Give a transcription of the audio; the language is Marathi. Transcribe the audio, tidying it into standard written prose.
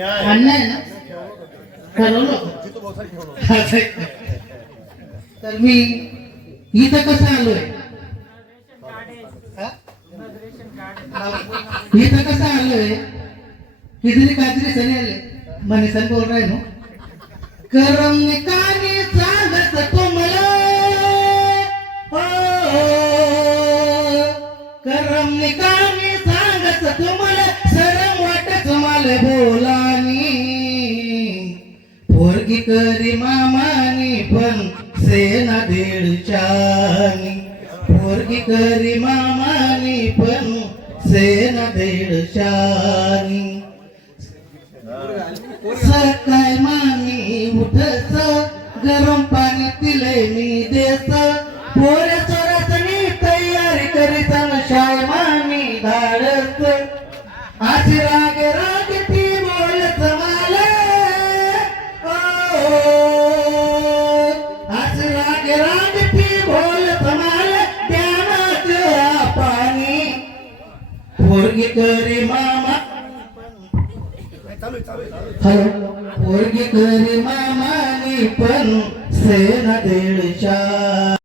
अन्याय ना ठरवलं तर मी इथं कसं आलोय इथं कसं आलोय किती कात्री सनी आले मनी सन बोल रहे नो करम निकानी सांगत तुम्हाला करम निकानी सांगत तुम्हाला सरम वाटत मला बोलानी पोरगी करी मामानी पण सेना दीडच्यानी पोरगी करी मामानी पण सेना दीडच्यानी सकाळ मामी उठस गरम पाणी दिलंय मी देस पोरे चोराच मी तयारी करीत शाय मामी धाडस आशी राग राग ती बोलत मला आशी राग राग ती बोलत मला ध्यानाच्या पाणी पोरगी करी मामा हॅलो पोरगी करी मामानी पण सेना दीडच्या